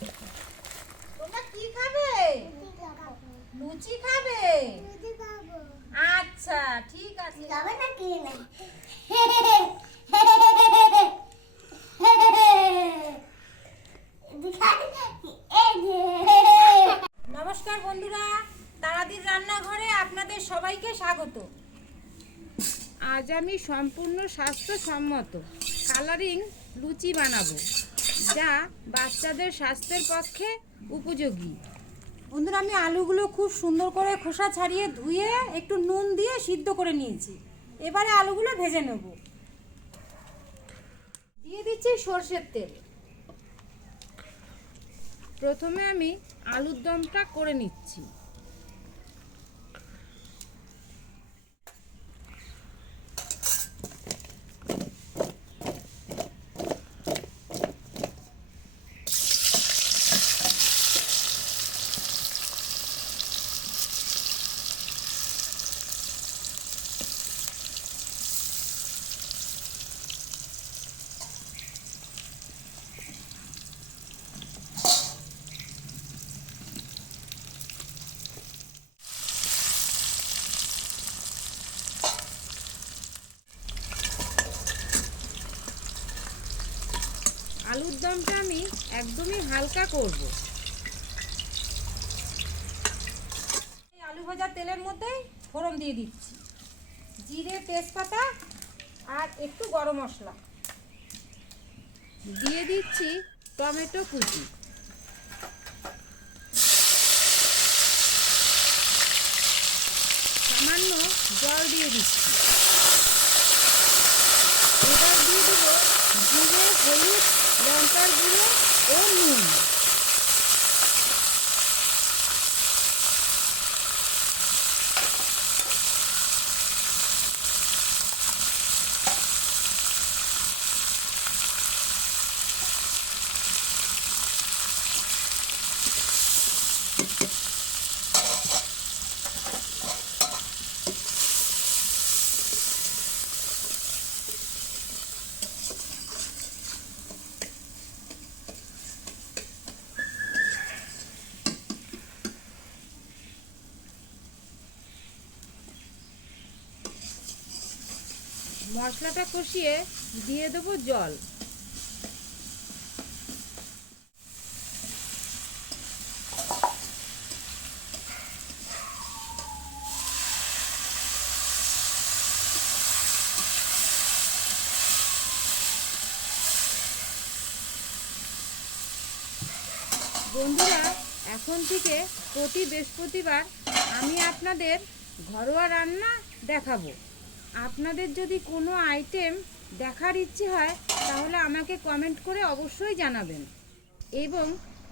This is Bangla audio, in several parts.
তোমরা কি খাবে? লুচি খাবে? আচ্ছা ঠিক আছে। যাবে না কি না? নমস্কার বন্ধুরা, তারাদির রান্নাঘরে আপনাদের সবাইকে স্বাগত। আজ আমি সম্পূর্ণ স্বাস্থ্যসম্মত কালারিং লুচি বানাবো, যা বাচ্চাদের স্বাস্থ্যের পক্ষে উপযোগী। বন্ধুরা, আমি আলুগুলো খুব সুন্দর করে খোসা ছাড়িয়ে ধুয়ে একটু নুন দিয়ে সিদ্ধ করে নিয়েছি। এবারে আলুগুলো ভেজে নেব। দিয়ে দিচ্ছি সরষের তেল। প্রথমে আমি আলুর দমটা করে নিচ্ছি। আলুর দমটা আমি একদমই হালকা করব। আলু ভাজা তেলের মধ্যে ফোড়ন দিয়ে দিচ্ছি, জিরে, তেজপাতা আর একটু গরম মশলা দিয়ে দিচ্ছি। টমেটো কুচি, সামান্য জল দিয়ে দিচ্ছি। এবার দিয়ে দেবো জিরে, হলুদ, লঙ্কার গুঁড়ো ও নুন। মশলাটা কষিয়ে দিয়ে দেবো জল। বন্ধুরা, এখন থেকে প্রতি বৃহস্পতিবার আমি আপনাদের ঘরোয়া রান্না দেখাবো। আপনাদের যদি কোনো আইটেম দেখার ইচ্ছে হয় তাহলে আমাকে কমেন্ট করে অবশ্যই জানাবেন, এবং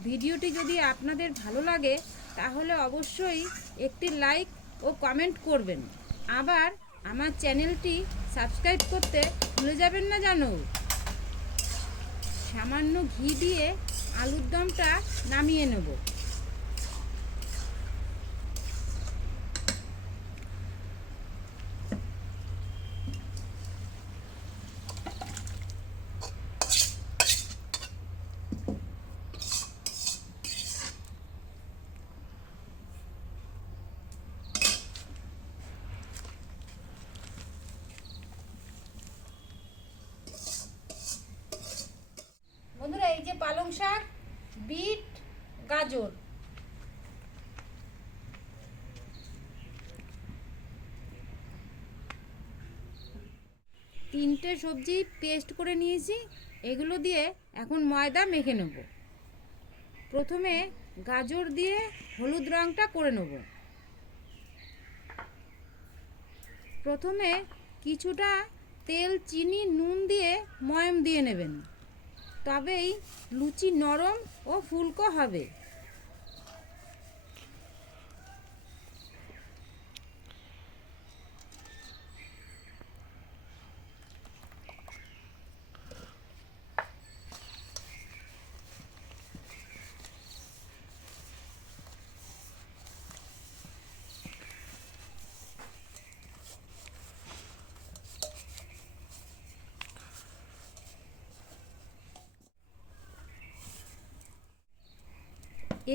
ভিডিওটি যদি আপনাদের ভালো লাগে তাহলে অবশ্যই একটি লাইক ও কমেন্ট করবেন। আবার আমার চ্যানেলটি সাবস্ক্রাইব করতে ভুলে যাবেন না জানো। সামান্য ঘি দিয়ে আলুর দমটা নামিয়ে নেব। বন্ধুরা, এই যে পালং শাক, বিট, গাজর, তিনটে সবজি পেস্ট করে নিয়েছি। এগুলো দিয়ে এখন ময়দা মেখে নেব। প্রথমে গাজর দিয়ে হলুদ রঙটা করে নেব। প্রথমে কিছুটা তেল, চিনি, নুন দিয়ে ময়াম দিয়ে নেবেন, তবেই লুচি নরম ও ফুলকো হবে।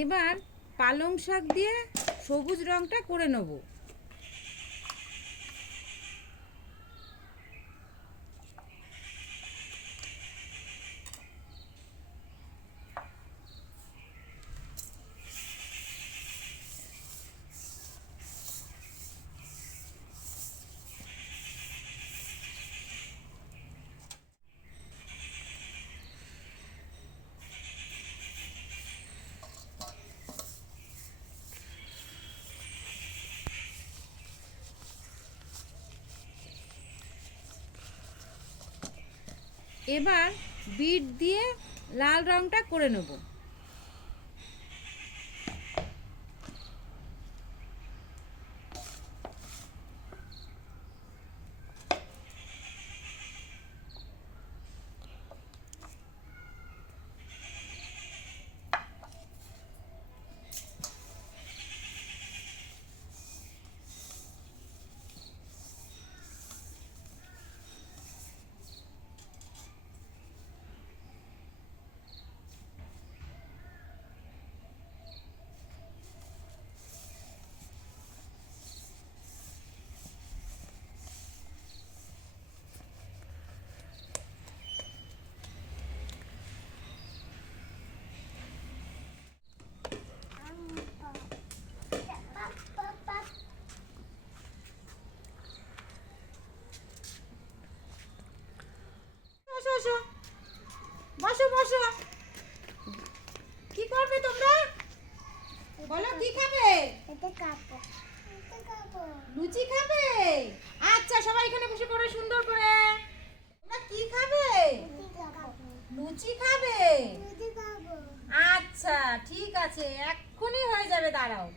এবার পালং শাক দিয়ে সবুজ রঙটা করে নেব। এবার বিট দিয়ে লাল রঙটা করে নেব। বসো বসো, কি করবে তোমরা? বলো কি খাবে? লুচি খাবে? আচ্ছা, সবাই এখানে বসে পড়ো সুন্দর করে। তোমরা কি খাবে? লুচি খাবে? আচ্ছা ঠিক আছে, এক্ষুনি হয়ে যাবে, দাঁড়াও।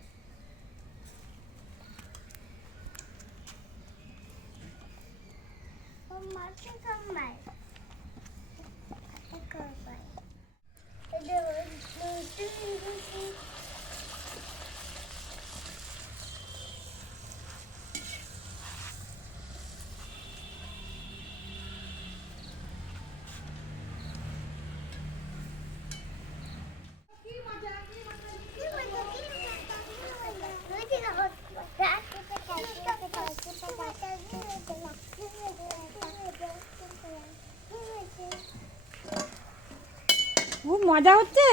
খুব মজা হচ্ছে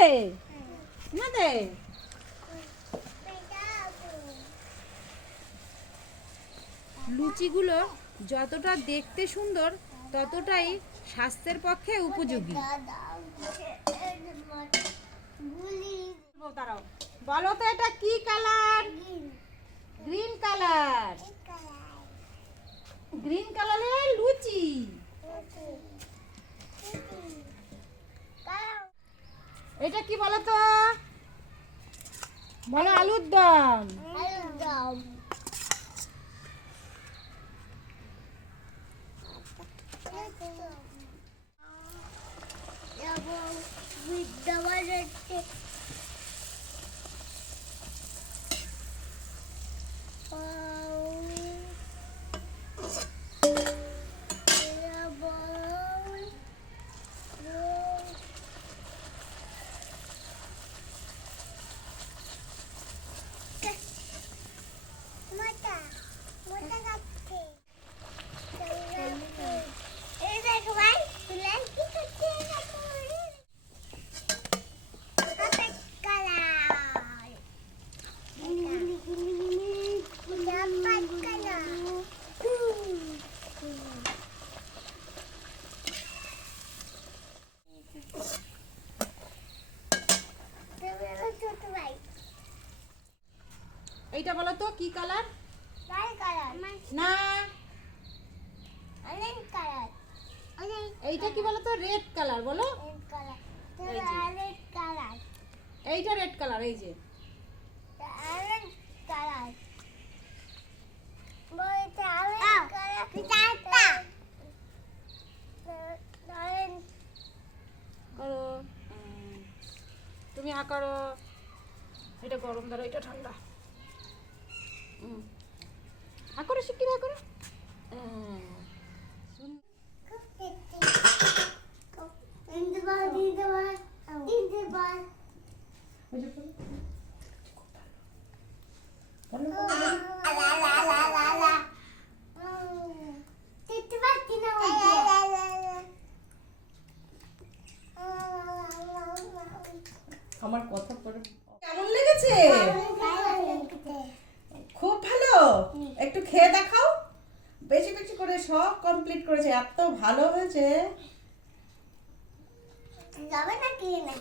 আমাদের। লুচিগুলো যতটা দেখতে সুন্দর ততটাই স্বাস্থ্যের পক্ষে উপযোগী। বলো তো এটা কি কালার? Green colour. গ্রিন কালারের লুচি। এটা কি বলো তো? বলো আলুর দম। এইটা বলো তো কি কালার? না, এইটা কি বলো তো? Red colour. বলো এইটা রেড কালার। এই যে করো, তুমি করো। এটা গরম, ধরো, এটা ঠান্ডা। করো, শিগগির করো। আমার কথা পড়ে কেমন লেগেছে? খুব ভালো। একটু খেয়ে দেখাও। বেশি বেশি করে সব কমপ্লিট করেছে, এত ভালো হয়েছে। যাবে নাকি না